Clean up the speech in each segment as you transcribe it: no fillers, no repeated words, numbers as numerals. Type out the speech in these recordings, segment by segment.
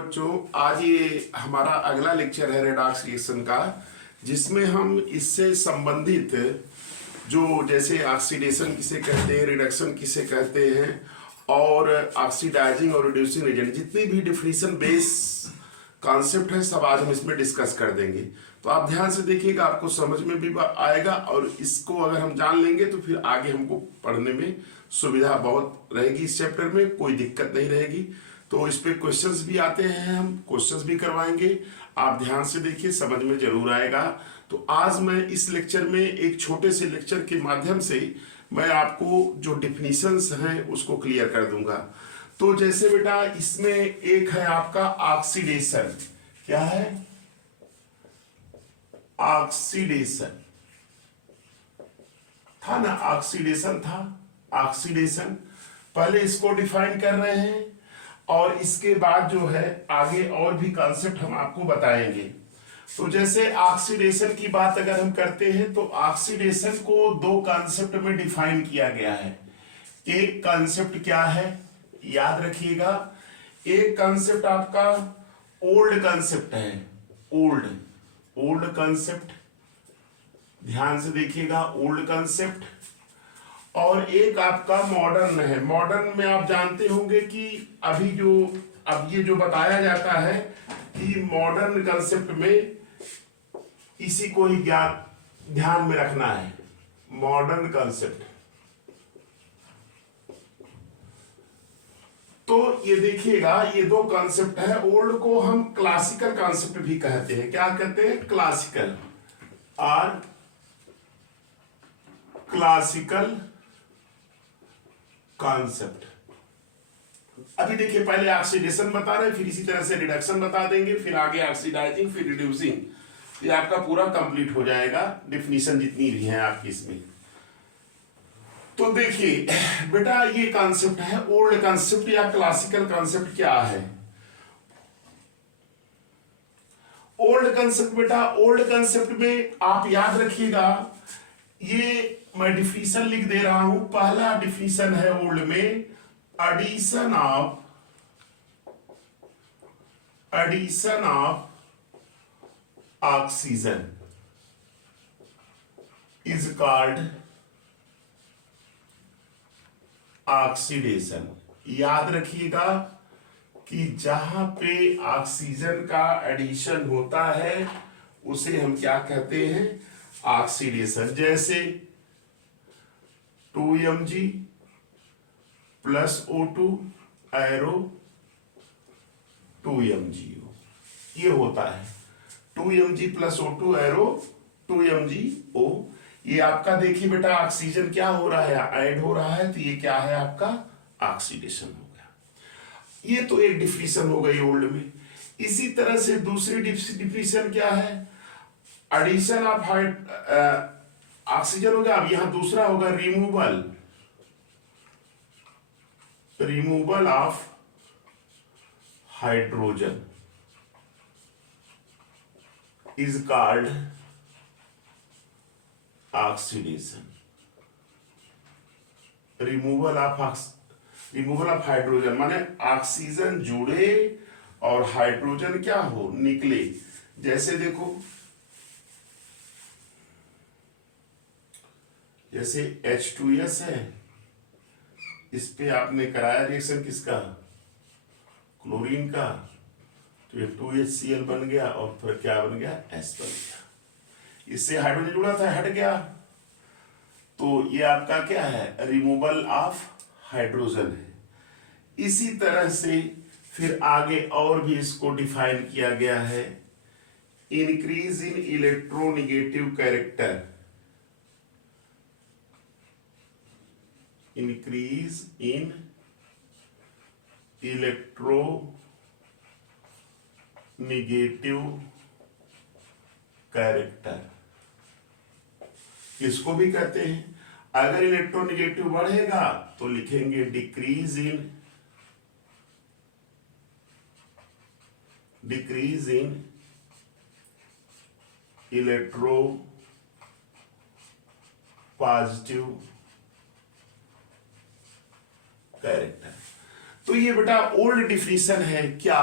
बच्चों, आज ये हमारा अगला लेक्चर है रेडॉक्स रिएक्शन का, जिसमें हम इससे संबंधित जो जैसे ऑक्सीडेशन किसे कहते हैं, रिडक्शन किसे कहते हैं और ऑक्सीडाइजिंग और रिड्यूसिंग एजेंट, जितनी भी डिफिनीशन बेस कॉन्सेप्ट है सब आज हम इसमें डिस्कस कर देंगे। तो आप ध्यान से देखिएगा, आपको समझ में भी आएगा और इसको अगर हम जान लेंगे तो फिर आगे हमको पढ़ने में सुविधा बहुत रहेगी। इस चैप्टर में कोई दिक्कत नहीं रहेगी। तो इस पे क्वेश्चंस भी आते हैं, हम क्वेश्चंस भी करवाएंगे। आप ध्यान से देखिए, समझ में जरूर आएगा। तो आज मैं इस लेक्चर में एक छोटे से लेक्चर के माध्यम से मैं आपको जो डिफिनीशंस हैं उसको क्लियर कर दूंगा। तो जैसे बेटा इसमें एक है आपका ऑक्सीडेशन। क्या है? ऑक्सीडेशन था ना, ऑक्सीडेशन था। ऑक्सीडेशन पहले इसको डिफाइन कर रहे हैं और इसके बाद जो है आगे और भी कॉन्सेप्ट हम आपको बताएंगे। तो जैसे ऑक्सीडेशन की बात अगर हम करते हैं तो ऑक्सीडेशन को दो कॉन्सेप्ट में डिफाइन किया गया है। एक कॉन्सेप्ट क्या है, याद रखिएगा। एक कॉन्सेप्ट आपका ओल्ड कॉन्सेप्ट है, ओल्ड कॉन्सेप्ट, ध्यान से देखिएगा, ओल्ड कॉन्सेप्ट। और एक आपका मॉडर्न है। मॉडर्न में आप जानते होंगे कि अब ये जो बताया जाता है कि मॉडर्न कॉन्सेप्ट में इसी को ही ध्यान में रखना है, मॉडर्न कॉन्सेप्ट। तो ये देखिएगा, ये दो कॉन्सेप्ट है। ओल्ड को हम क्लासिकल कॉन्सेप्ट भी कहते हैं। क्या कहते हैं? क्लासिकल और क्लासिकल कॉन्सेप्ट। अभी देखिए, पहले ऑक्सीडेशन बता रहे हैं, फिर इसी तरह से रिडक्शन बता देंगे, फिर आगे ऑक्सीडाइजिंग, फिर रिड्यूसिंग। ये आपका पूरा कंप्लीट हो जाएगा, डिफिनीशन जितनी भी है आपकी इसमें। तो देखिए बेटा, ये कॉन्सेप्ट है ओल्ड कॉन्सेप्ट या क्लासिकल कॉन्सेप्ट। क्या है ओल्ड कॉन्सेप्ट? बेटा ओल्ड कॉन्सेप्ट में आप याद रखिएगा, ये मैं डिफिनीशन लिख दे रहा हूं। पहला डिफिनीशन है ओल्ड में, addition of oxygen is called oxidation. याद रखिएगा कि जहां पे ऑक्सीजन का एडिशन होता है उसे हम क्या कहते हैं? ऑक्सीडेशन। जैसे 2mg plus O2 arrow 2mgO, ये होता है 2mg plus O2 arrow 2mgO। ये आपका देखिए बेटा, ऑक्सीजन क्या हो रहा है? ऐड हो रहा है, तो ये क्या है? आपका ऑक्सीडेशन हो गया। ये तो एक डिफिनीशन हो गई ओल्ड में। इसी तरह से दूसरी डिफिनीशन क्या है? एडिशन ऑफ ऑक्सीजन हो गया। अब यहां दूसरा होगा removal of hydrogen is called oxidation. Removal of hydrogen माने ऑक्सीजन जुड़े और हाइड्रोजन क्या हो? निकले। जैसे देखो, जैसे H2S है, इस पे आपने कराया रिएक्शन किसका? क्लोरीन का, तो ये 2HCl बन गया और फिर क्या बन गया? S बन गया। इससे हाइड्रोजन जुड़ा था, हट गया, तो ये आपका क्या है? रिमूवल ऑफ हाइड्रोजन है। इसी तरह से फिर आगे और भी इसको डिफाइन किया गया है, increase in electronegative character, increase in electronegative character, इसको भी कहते हैं। अगर इलेक्ट्रोनेगेटिव बढ़ेगा तो लिखेंगे decrease in electro positive character. तो ये बेटा ओल्ड डिफिनीशन है। क्या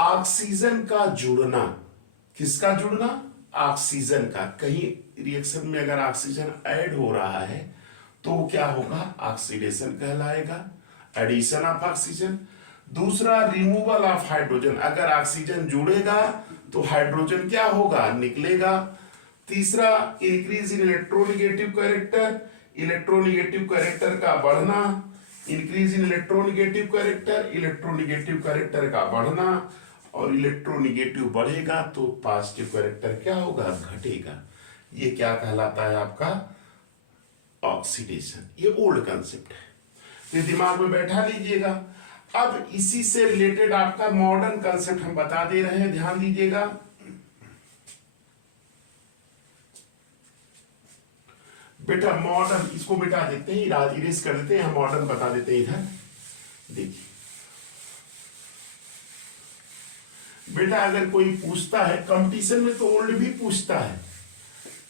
ऑक्सीजन का जुड़ना, किसका जुड़ना? ऑक्सीजन का। कहीं रिएक्शन में अगर ऑक्सीजन ऐड हो रहा है तो क्या होगा? ऑक्सीडेशन कहलाएगा, एडिशन ऑफ ऑक्सीजन। दूसरा, रिमूवल ऑफ हाइड्रोजन, अगर ऑक्सीजन जुड़ेगा तो हाइड्रोजन क्या होगा? निकलेगा। तीसरा, increase in electronegative character, electronegative character का बढ़ना, increase in electronegative character, electronegative character का बढ़ना, और इलेक्ट्रोनेगेटिव बढ़ेगा तो पॉजिटिव कैरेक्टर क्या होगा? घटेगा। ये क्या कहलाता है? आपका ऑक्सीडेशन। ये ओल्ड कंसेप्ट है, तो दिमाग में बैठा लीजिएगा। अब इसी से रिलेटेड आपका मॉडर्न कंसेप्ट हम बता दे रहे हैं, ध्यान दीजिएगा। बेटा मॉडर्न, इसको मिटा देते हैं, इरेज कर देते हैं, हम मॉडर्न बता देते हैं इधर। देखिए बेटा, अगर कोई पूछता है कंपटीशन में, तो ओल्ड भी पूछता है,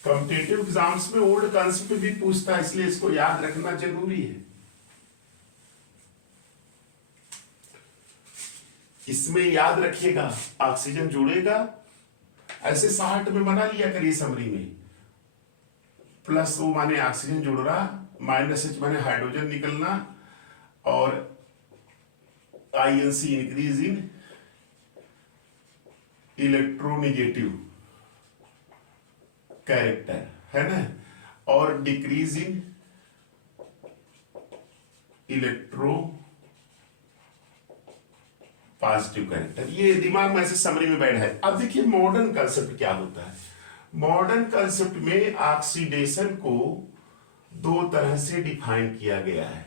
कॉम्पिटिटिव एग्जाम्स में ओल्ड कंसेप्ट भी पूछता है, इसलिए इसको याद रखना जरूरी है। इसमें याद रखिएगा, ऑक्सीजन जुड़ेगा, ऐसे 60 में बना लिया करिए समरी में, प्लस वो माने ऑक्सीजन जुड़ रहा, माइनस एच माने हाइड्रोजन निकलना, और INC increase in electronegative character, है ना, और decrease in electro positive character. ये दिमाग में ऐसे समरी में बैठा है। अब देखिए मॉडर्न कंसेप्ट क्या होता है। मॉडर्न कंसेप्ट में ऑक्सीडेशन को दो तरह से डिफाइन किया गया है।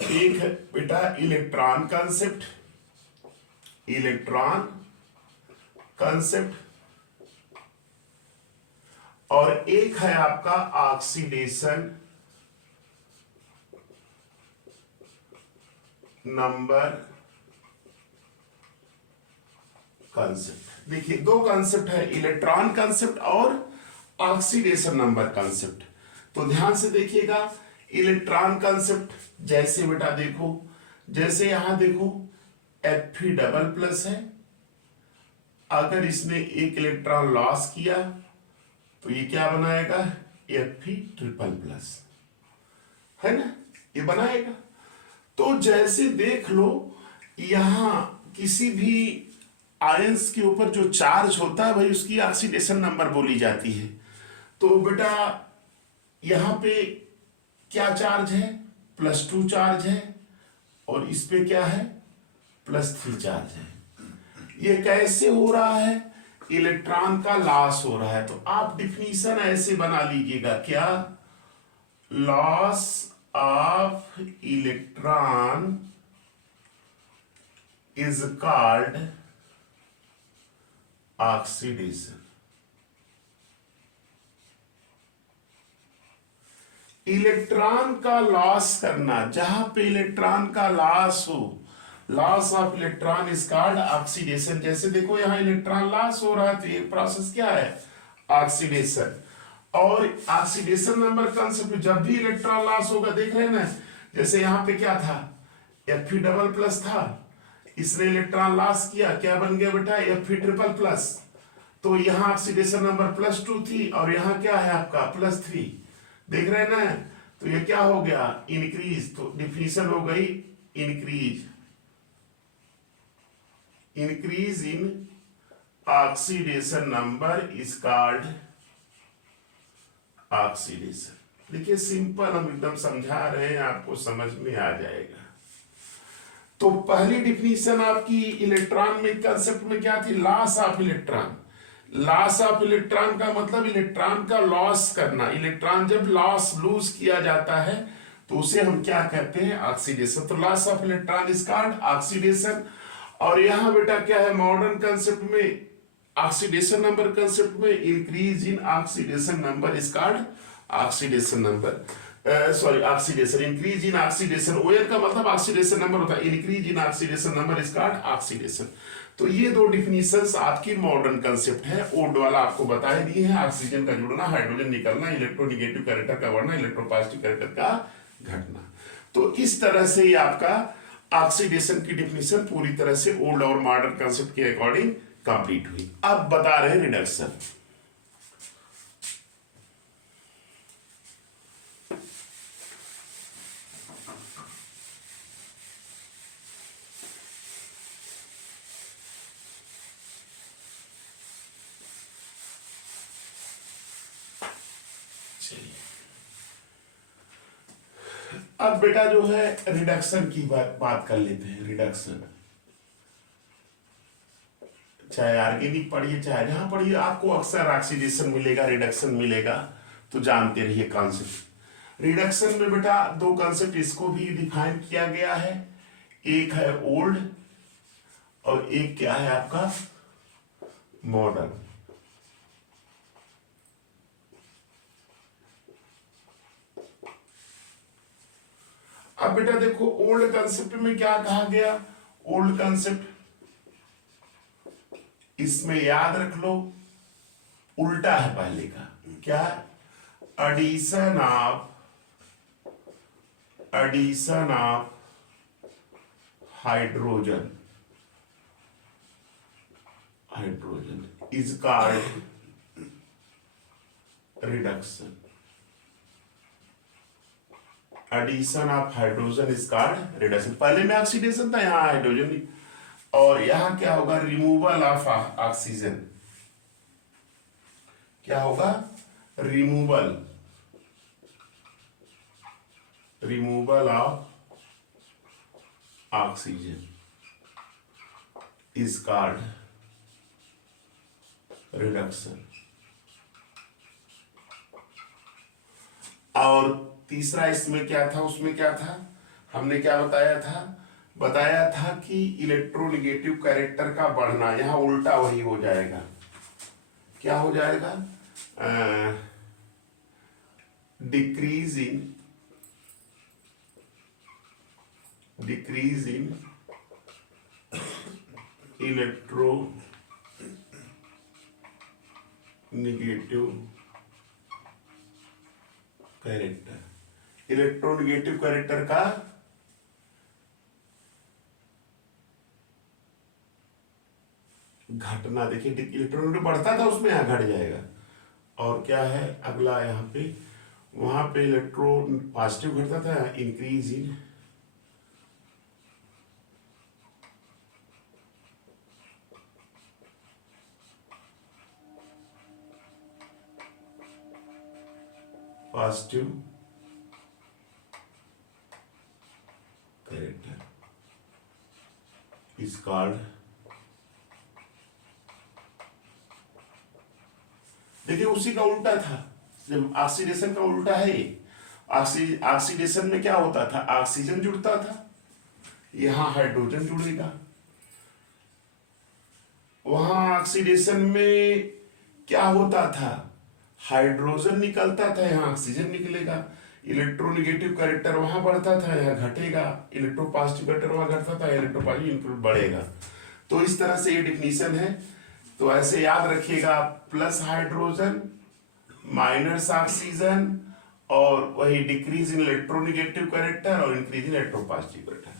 एक है बेटा इलेक्ट्रॉन कंसेप्ट, इलेक्ट्रॉन कंसेप्ट, और एक है आपका ऑक्सीडेशन नंबर कंसेप्ट। देखिए दो कंसेप्ट है, इलेक्ट्रॉन कंसेप्ट और ऑक्सीडेशन नंबर कंसेप्ट। तो ध्यान से देखिएगा, इलेक्ट्रॉन कंसेप्ट जैसे बेटा देखो, जैसे यहां देखो Fe डबल प्लस है, अगर इसने एक इलेक्ट्रॉन लॉस किया तो ये क्या बनाएगा? Fe ट्रिपल प्लस, है ना, ये बनाएगा। तो जैसे देख लो, यहां किसी भी आयंस के ऊपर जो चार्ज होता है भाई, उसकी ऑक्सीडेशन नंबर बोली जाती है। तो बेटा यहां पे क्या चार्ज है? +2 चार्ज है, और इस पे क्या है? +3 चार्ज है। ये कैसे हो रहा है? इलेक्ट्रॉन का लॉस हो रहा है। तो आप डिफिनीशन ऐसे बना लीजिएगा, क्या? Loss of electron is called oxidation. Electron का लॉस करना, जहां पे इलेक्ट्रॉन का लॉस हो, loss of electron is called oxidation. जैसे देखो यहां इलेक्ट्रॉन लॉस हो रहा है, तो ये प्रोसेस क्या है? ऑक्सीडेशन। और ऑक्सीडेशन नंबर कंसेप्ट, जब भी इलेक्ट्रॉन लॉस होगा, देख रहे हैं ना, जैसे यहां पे क्या था? Fe डबल प्लस था, इसने इलेक्ट्रॉन लॉस किया, क्या बन गया बेटा? Fe triple plus. तो यहां ऑक्सीडेशन नंबर +2 थी, और यहां क्या है आपका? +3। देख रहे हैं ना, तो ये क्या हो गया? इंक्रीज। तो डिफिनीशन हो गई increase, increase in oxidation number is called oxidation. देखिए सिंपल, हम एकदम समझा रहे हैं, आपको समझ में आ जाएगा। तो पहली डिफिनीशन आपकी इलेक्ट्रॉन में कंसेप्ट में क्या थी? Loss of electron. Loss of electron का मतलब इलेक्ट्रॉन का लॉस करना। इलेक्ट्रॉन जब लूज किया जाता है तो उसे हम क्या कहते हैं? ऑक्सीडेशन। तो loss of electron is called oxidation. और यहां बेटा क्या है? मॉडर्न कंसेप्ट में, ऑक्सीडेशन नंबर कंसेप्ट में, increase in oxidation number is called oxidation number, sorry oxidation, increase in oxidation. O L मतलब ऑक्सीडेशन नंबर होता है, increase in oxidation number is called oxidation. तो ये दो डिफिनीशंस आपकी मॉडर्न कंसेप्ट है। ओल्ड वाला आपको बता ही दिए हैं, ऑक्सीजन का जुड़ना, हाइड्रोजन निकलना, इलेक्ट्रोनेगेटिव कैरेक्टर का बढ़ना, इलेक्ट्रोपॉजिटिव कैरेक्टर का घटना। तो इस तरह से ये आपका ऑक्सीडेशन की डिफिनीशन पूरी तरह से ओल्ड और मॉडर्न कंसेप्ट के अकॉर्डिंग कंप्लीट हुई। अब बता रहे रिडक्शन। अब बेटा जो है रिडक्शन की बात कर लेते हैं। रिडक्शन चाहे ऑर्गेनिक पढ़िए चाहे जहां पढ़िए, आपको अक्सर ऑक्सीडेशन मिलेगा, रिडक्शन मिलेगा, तो जानते रहिए कॉन्सेप्ट। रिडक्शन में बेटा दो कॉन्सेप्ट इसको भी डिफाइन किया गया है, एक है ओल्ड और एक क्या है आपका मॉडर्न। अब बेटा देखो ओल्ड कंसेप्ट में क्या कहा गया। ओल्ड कंसेप्ट इसमें याद रख लो उल्टा है पहले का, क्या? Addition of hydrogen is called reduction. Addition of hydrogen is called reduction. पहले में ऑक्सीडेशन था, यहाँ हाइड्रोजन नहीं, और यहां क्या होगा? Removal of oxygen. क्या होगा? Removal of oxygen is called reduction. और तीसरा इसमें क्या था, उसमें क्या था, हमने क्या बताया था कि इलेक्ट्रोनेगेटिव कैरेक्टर का बढ़ना, यहां उल्टा वही हो जाएगा। क्या हो जाएगा? डिक्रीज इन इलेक्ट्रोनेगेटिव कैरेक्टर का घटना। देखिए इलेक्ट्रॉन बढ़ता था उसमें, यहां घट जाएगा। और क्या है अगला, यहाँ पे वहां पे इलेक्ट्रॉन पॉजिटिव घटता था, increase in positive character is called. देखिए उसी का उल्टा था, जब ऑक्सीडेशन का उल्टा है। ऑक्सीडेशन में क्या होता था? ऑक्सीजन जुड़ता था, यहां हाइड्रोजन जुड़ेगा। वहां ऑक्सीडेशन में क्या होता था? हाइड्रोजन निकलता था, यहां ऑक्सीजन निकलेगा। इलेक्ट्रोनेगेटिव कैरेक्टर वहां बढ़ता था, यहाँ घटेगा। इलेक्ट्रोपॉजिटिव कैरेक्टर वहां घटता था, इलेक्ट्रोपॉजिटिव बढ़ेगा। तो इस तरह से ये डिफिनीशन है। तो ऐसे याद रखिएगा, प्लस हाइड्रोजन माइनस ऑक्सीजन और वही डिक्रीज इन इलेक्ट्रोनेगेटिव कैरेक्टर और इंक्रीज इन इलेक्ट्रोपॉजिटिव कैरेक्टर।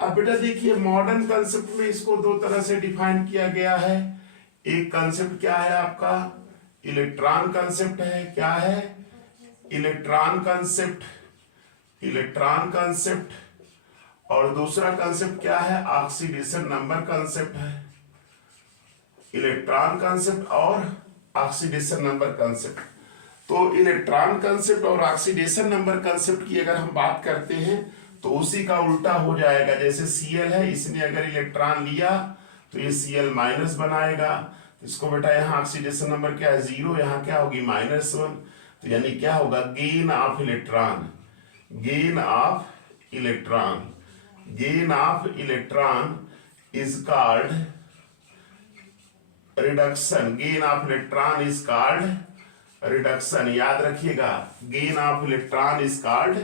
अब बेटा देखिए मॉडर्न कंसेप्ट में इसको दो तरह से डिफाइन किया गया है। एक कंसेप्ट क्या है आपका? इलेक्ट्रॉन कंसेप्ट है। क्या है? Electron concept. और दूसरा कंसेप्ट क्या है? ऑक्सीडेशन नंबर कंसेप्ट है। इलेक्ट्रॉन कंसेप्ट और ऑक्सीडेशन नंबर कंसेप्ट। तो इलेक्ट्रॉन कंसेप्ट और ऑक्सीडेशन नंबर कंसेप्ट की अगर हम बात करते हैं तो उसी का उल्टा हो जाएगा। जैसे Cl है, इसने अगर इलेक्ट्रॉन लिया तो ये Cl माइनस बनाएगा। तो इसको बेटा यहाँ ऑक्सीडेशन नंबर क्या है? 0, यहाँ क्या होगी? -1। तो यानी क्या होगा? Gain of electron is called reduction. Gain of electron is called reduction. याद रखिएगा, gain of electron is called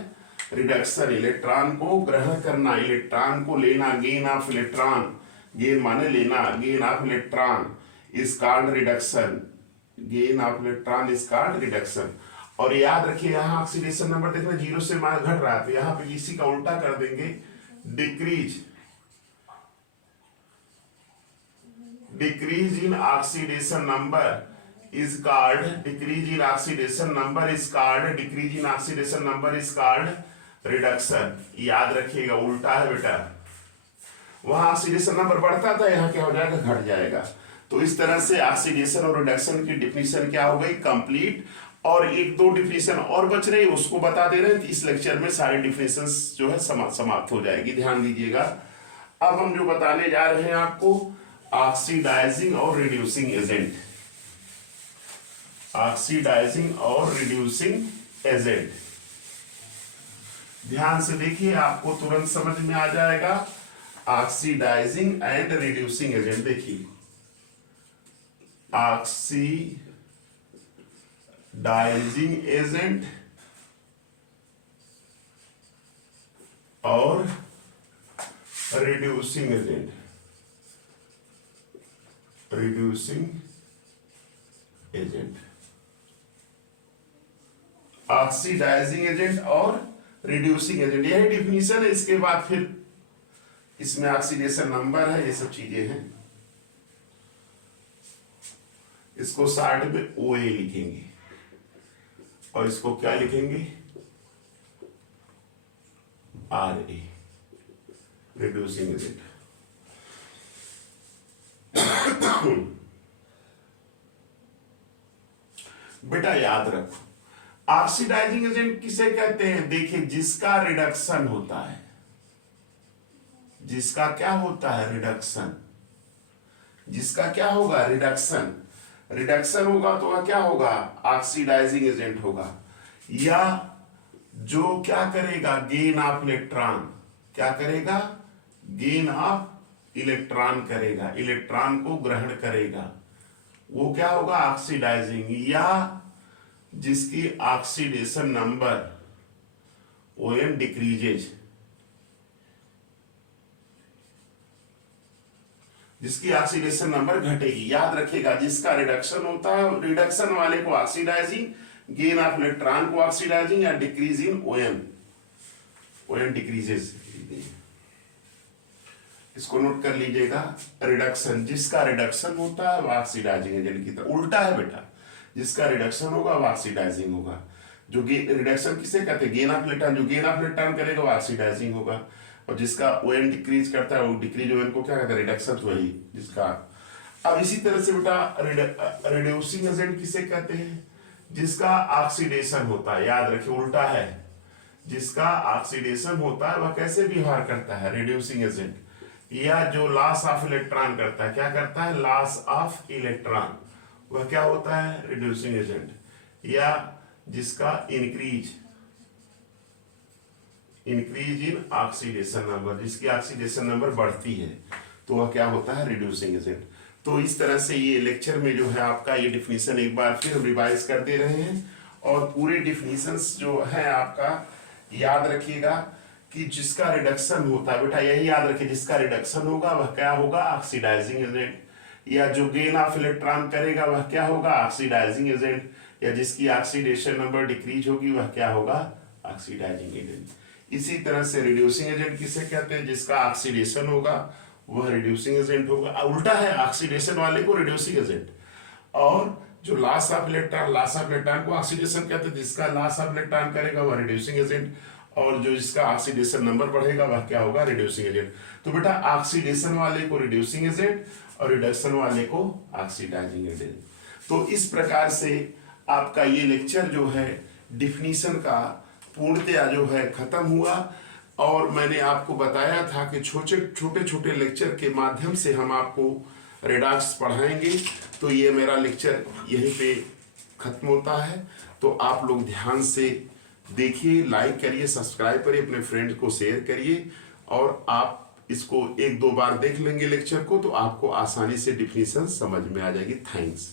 reduction. Electron को ग्रहण करना, इलेक्ट्रॉन को लेना, गेन ऑफ इलेक्ट्रॉन, गेन माने लेना, gain of electron is called reduction. Gain of electron is called reduction. और याद रखिए यहाँ ऑक्सीडेशन नंबर देखना 0 से घट रहा है, तो यहाँ पे इसी का उल्टा कर देंगे decrease in oxidation number is called decrease in oxidation number is called reduction। याद रखिएगा, उल्टा है बेटा, वहां ऑक्सीडेशन नंबर बढ़ता था, यहाँ क्या हो जाएगा, घट जाएगा। तो इस तरह से ऑक्सीडेशन और रिडक्शन की डिफिनीशन क्या हो गई, कंप्लीट। और एक दो डिफिनीशन और बच रही, उसको बता दे रहे हैं। इस लेक्चर में सारी डिफिनीशंस जो है समाप्त हो जाएगी, ध्यान दीजिएगा। अब हम जो बताने जा रहे हैं आपको, ऑक्सीडाइजिंग और रिड्यूसिंग एजेंट। ऑक्सीडाइजिंग और रिड्यूसिंग एजेंट, ध्यान से देखिए, आपको तुरंत समझ में आ जाएगा। ऑक्सीडाइजिंग एंड रिड्यूसिंग एजेंट, देखिए ऑक्सीडाइजिंग एजेंट और रिड्यूसिंग एजेंट। ऑक्सीडाइजिंग एजेंट और रिड्यूसिंग एजेंट, यही डिफिनीशन है। इसके बाद फिर इसमें ऑक्सीडेशन नंबर है, ये सब चीजें हैं। इसको साइड में OA लिखेंगे और इसको क्या लिखेंगे, RA, रिड्यूसिंग एजेंट। बेटा याद रखो, ऑक्सीडाइजिंग एजेंट किसे कहते हैं, देखिए जिसका रिडक्शन होता है, जिसका क्या होता है, रिडक्शन, जिसका क्या होगा, रिडक्शन। रिडक्शन होगा तो वह क्या होगा, ऑक्सीडाइजिंग एजेंट होगा। या जो क्या करेगा, गेन ऑफ इलेक्ट्रॉन, क्या करेगा, गेन ऑफ इलेक्ट्रॉन करेगा, इलेक्ट्रॉन को ग्रहण करेगा, वो क्या होगा, ऑक्सीडाइजिंग। या जिसकी ऑक्सीडेशन नंबर OM डिक्रीजेज, जिसकी ऑक्सीडेशन नंबर घटेगी। याद रखिएगा, जिसका रिडक्शन होता है, रिडक्शन वाले को ऑक्सीडाइजिंग, गेन ऑफ इलेक्ट्रॉन को ऑक्सीडाइजिंग, या डिक्रीज इन OM डिक्रीजेस। इसको नोट कर लीजिएगा, रिडक्शन, जिसका रिडक्शन होता है वो ऑक्सीडाइजिंग एजेंट की तरह। उल्टा है बेटा, जिसका रिडक्शन होगा वो ऑक्सीडाइजिंग होगा। जो रिडक्शन किसे कहते हैं, गेन ऑफ इलेक्ट्रॉन, जो गेन ऑफ इलेक्ट्रॉन करेगा वो ऑक्सीडाइजिंग होगा। और जिसका OM डिक्रीज करता है, वो डिक्रीज OM को क्या कहता है, रिडक्शन, वही जिसका। अब इसी तरह से बेटा रिड्यूसिंग एजेंट किसे कहते हैं, जिसका ऑक्सीडेशन होता है। याद रखिए, उल्टा है, जिसका ऑक्सीडेशन होता है वह कैसे व्यवहार करता है, रिड्यूसिंग एजेंट। या जो लॉस ऑफ इलेक्ट्रॉन करता है, क्या करता है, लॉस ऑफ इलेक्ट्रॉन, वह क्या होता है, रिड्यूसिंग एजेंट। या जिसका इंक्रीज इन ऑक्सीडेशन नंबर, जिसकी ऑक्सीडेशन नंबर बढ़ती है, तो वह क्या होता है, रिड्यूसिंग एजेंट। तो इस तरह से ये लेक्चर में जो है आपका ये डिफिनीशन एक बार फिर हम रिवाइज कर दे रहे हैं। और पूरे डिफिनीशंस जो है आपका याद रखिएगा कि जिसका रिडक्शन होता है, बेटा यही याद रखिए, जिसका रिडक्शन होगा वह क्या होगा, ऑक्सीडाइजिंग एजेंट। या जो गेन ऑफ इलेक्ट्रॉन करेगा वह क्या होगा, ऑक्सीडाइजिंग एजेंट। या जिसकी ऑक्सीडेशन नंबर डिक्रीज होगी वह क्या होगा, ऑक्सीडाइजिंग एजेंट। इसी तरह से रिड्यूसिंग एजेंट किसे कहते हैं, जिसका ऑक्सीडेशन होगा वह रिड्यूसिंग एजेंट होगा। उल्टा है, ऑक्सीडेशन वाले को रिड्यूसिंग एजेंट। और जो लॉस ऑफ इलेक्ट्रॉन को ऑक्सीडेशन कहते हैं, जिसका लॉस ऑफ इलेक्ट्रॉन करेगा वह रिड्यूसिंग एजेंट। और जो जिसका ऑक्सीडेशन नंबर बढ़ेगा वह क्या होगा, रिड्यूसिंग एजेंट। तो बेटा ऑक्सीडेशन वाले को रिड्यूसिंग एजेंट और रिडक्शन वाले को ऑक्सीडाइजिंग एजेंट। तो इस प्रकार से आपका ये लेक्चर जो है डिफिनीशन का पूर्णतया जो है खत्म हुआ। और मैंने आपको बताया था कि छोटे छोटे लेक्चर के माध्यम से हम आपको रेडॉक्स पढ़ाएंगे। तो ये मेरा लेक्चर यहीं पे खत्म होता है। तो आप लोग ध्यान से देखिए, लाइक करिए, सब्सक्राइब करिए, अपने फ्रेंड्स को शेयर करिए। और आप इसको एक दो बार देख लेंगे लेक्चर को, तो आपको आसानी से डिफिनीशन समझ में आ जाएगी। थैंक्स।